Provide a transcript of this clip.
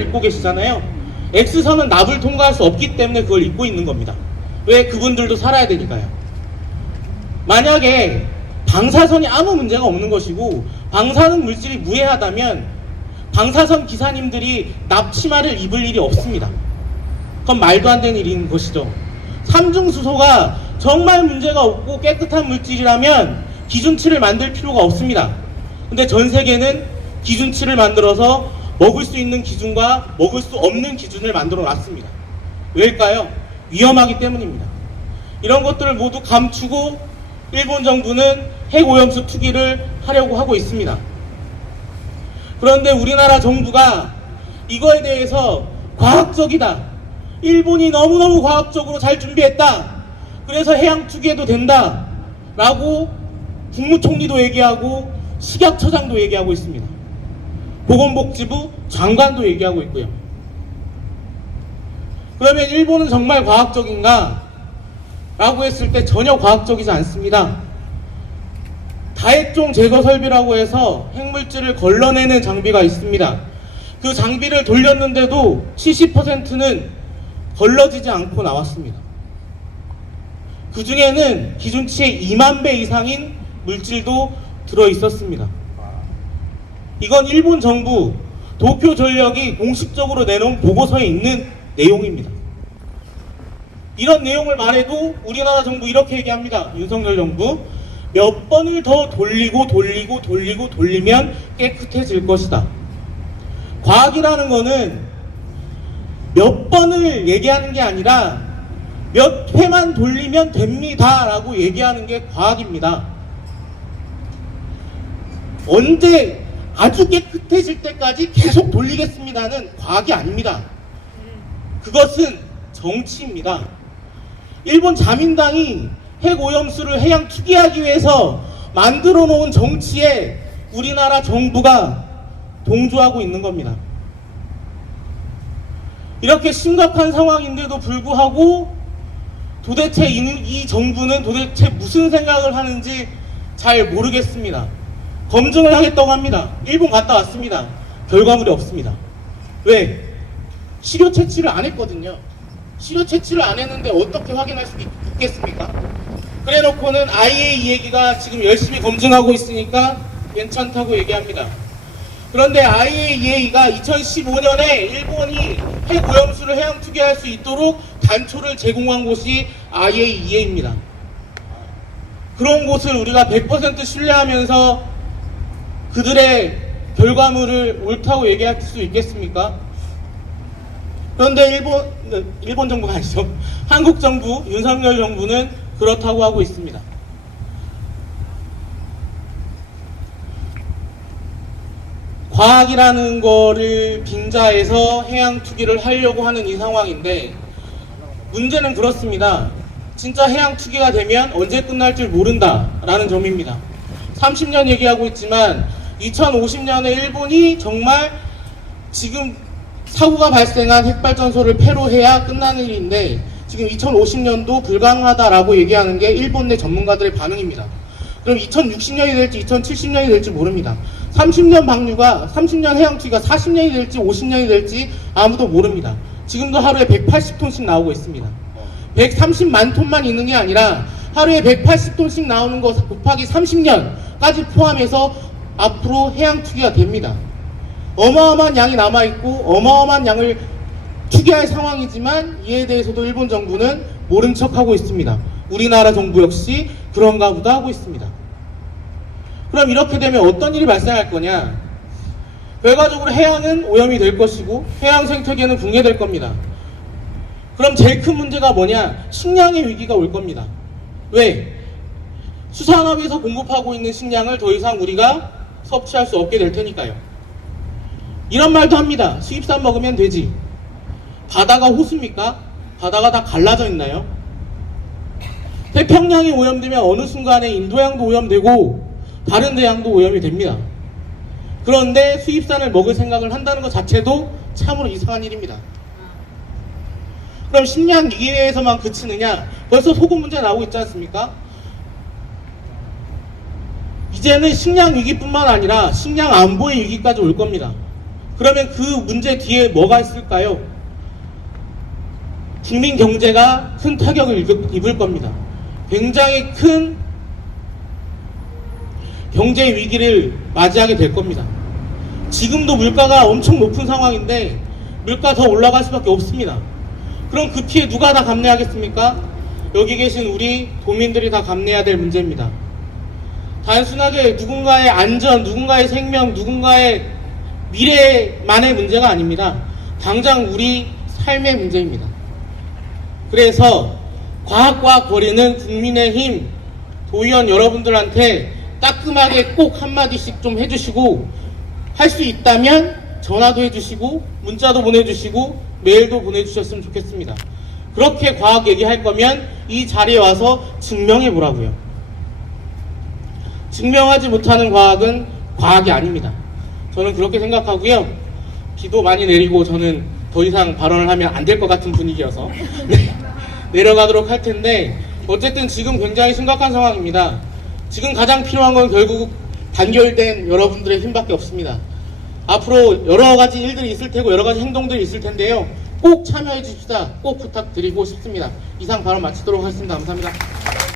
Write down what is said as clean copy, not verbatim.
X선을 입고 계시잖아요. X선은 납을 통과할 수 없기 때문에 그걸 입고 있는 겁니다. 왜? 그분들도 살아야 되니까요. 만약에 방사선이 아무 문제가 없는 것이고 방사능 물질이 무해하다면 방사선 기사님들이 납치마를 입을 일이 없습니다. 그건 말도 안 되는 일인 것이죠. 삼중수소가 정말 문제가 없고 깨끗한 물질이라면 기준치를 만들 필요가 없습니다. 근데 전 세계는 기준치를 만들어서 먹을 수 있는 기준과 먹을 수 없는 기준을 만들어 놨습니다. 왜일까요? 위험하기 때문입니다. 이런 것들을 모두 감추고 일본 정부는 핵오염수 투기를 하려고 하고 있습니다. 그런데 우리나라 정부가 이거에 대해서 과학적이다, 일본이 너무너무 과학적으로 잘 준비했다, 그래서 해양 투기해도 된다 라고 국무총리도 얘기하고 식약처장도 얘기하고 있습니다. 보건복지부 장관도 얘기하고 있고요. 그러면 일본은 정말 과학적인가? 라고 했을 때 전혀 과학적이지 않습니다. 다액종 제거 설비라고 해서 핵물질을 걸러내는 장비가 있습니다. 그 장비를 돌렸는데도 70%는 걸러지지 않고 나왔습니다. 그 중에는 기준치의 2만 배 이상인 물질도 들어있었습니다. 이건 일본 정부 도쿄전력이 공식적으로 내놓은 보고서에 있는 내용입니다. 이런 내용을 말해도 우리나라 정부 이렇게 얘기합니다. 윤석열 정부, 몇 번을 더 돌리면 깨끗해질 것이다. 과학이라는 거는 몇 번을 얘기하는 게 아니라 몇 회만 돌리면 됩니다 라고 얘기하는 게 과학입니다. 언제 아주 깨끗해질 때까지 계속 돌리겠습니다는 과학이 아닙니다. 그것은 정치입니다. 일본 자민당이 핵오염수를 해양 투기하기 위해서 만들어 놓은 정치에 우리나라 정부가 동조하고 있는 겁니다. 이렇게 심각한 상황인데도 불구하고 도대체 이 정부는 도대체 무슨 생각을 하는지 잘 모르겠습니다. 검증을 하겠다고 합니다. 일본 갔다 왔습니다. 결과물이 없습니다. 왜? 시료 채취를 안 했거든요. 시료 채취를 안 했는데 어떻게 확인할 수 있겠습니까? 그래 놓고는 IAEA 얘기가 지금 열심히 검증하고 있으니까 괜찮다고 얘기합니다. 그런데 IAEA가 2015년에 일본이 핵오염수를 해양 투기할 수 있도록 단초를 제공한 곳이 IAEA입니다. 그런 곳을 우리가 100% 신뢰하면서 그들의 결과물을 옳다고 얘기할 수 있겠습니까? 그런데 일본 정부가 아니죠. 한국 정부, 윤석열 정부는 그렇다고 하고 있습니다. 과학이라는 거를 빙자해서 해양 투기를 하려고 하는 이 상황인데, 문제는 그렇습니다. 진짜 해양 투기가 되면 언제 끝날 줄 모른다라는 점입니다. 30년 얘기하고 있지만 2050년에 일본이 정말 지금 사고가 발생한 핵발전소를 폐로해야 끝나는 일인데 지금 2050년도 불가능하다라고 얘기하는 게 일본 내 전문가들의 반응입니다. 그럼 2060년이 될지 2070년이 될지 모릅니다. 30년 해양 투기가 40년이 될지 50년이 될지 아무도 모릅니다. 지금도 하루에 180톤씩 나오고 있습니다. 130만 톤만 있는 게 아니라 하루에 180톤씩 나오는 거 곱하기 30년까지 포함해서 앞으로 해양 투기가 됩니다. 어마어마한 양이 남아있고 어마어마한 양을 투기할 상황이지만 이에 대해서도 일본 정부는 모른 척하고 있습니다. 우리나라 정부 역시 그런가 보다 하고 있습니다. 그럼 이렇게 되면 어떤 일이 발생할 거냐? 결과적으로 해양은 오염이 될 것이고 해양 생태계는 붕괴될 겁니다. 그럼 제일 큰 문제가 뭐냐? 식량의 위기가 올 겁니다. 왜? 수산업에서 공급하고 있는 식량을 더 이상 우리가 섭취할 수 없게 될 테니까요. 이런 말도 합니다. 수입산 먹으면 되지. 바다가 호수입니까? 바다가 다 갈라져 있나요? 태평양이 오염되면 어느 순간에 인도양도 오염되고 다른 대양도 오염이 됩니다. 그런데 수입산을 먹을 생각을 한다는 것 자체도 참으로 이상한 일입니다. 그럼 식량 위기에서만 그치느냐? 벌써 소금 문제 나오고 있지 않습니까? 이제는 식량 위기뿐만 아니라 식량 안보의 위기까지 올 겁니다. 그러면 그 문제 뒤에 뭐가 있을까요? 국민 경제가 큰 타격을 입을 겁니다. 굉장히 큰 경제 위기를 맞이하게 될 겁니다. 지금도 물가가 엄청 높은 상황인데 물가 더 올라갈 수밖에 없습니다. 그럼 그 피해 누가 다 감내하겠습니까? 여기 계신 우리 도민들이 다 감내해야 될 문제입니다. 단순하게 누군가의 안전, 누군가의 생명, 누군가의 미래만의 문제가 아닙니다. 당장 우리 삶의 문제입니다. 그래서 과학과 거리는 국민의힘 도의원 여러분들한테 따끔하게 꼭 한마디씩 좀 해주시고, 할 수 있다면 전화도 해주시고 문자도 보내주시고 메일도 보내주셨으면 좋겠습니다. 그렇게 과학 얘기할 거면 이 자리에 와서 증명해 보라고요. 증명하지 못하는 과학은 과학이 아닙니다. 저는 그렇게 생각하고요. 비도 많이 내리고 저는 더 이상 발언을 하면 안 될 것 같은 분위기여서 네, 내려가도록 할 텐데, 어쨌든 지금 굉장히 심각한 상황입니다. 지금 가장 필요한 건 결국 단결된 여러분들의 힘밖에 없습니다. 앞으로 여러 가지 일들이 있을 테고 여러 가지 행동들이 있을 텐데요. 꼭 참여해 주십시다. 꼭 부탁드리고 싶습니다. 이상 발언 마치도록 하겠습니다. 감사합니다.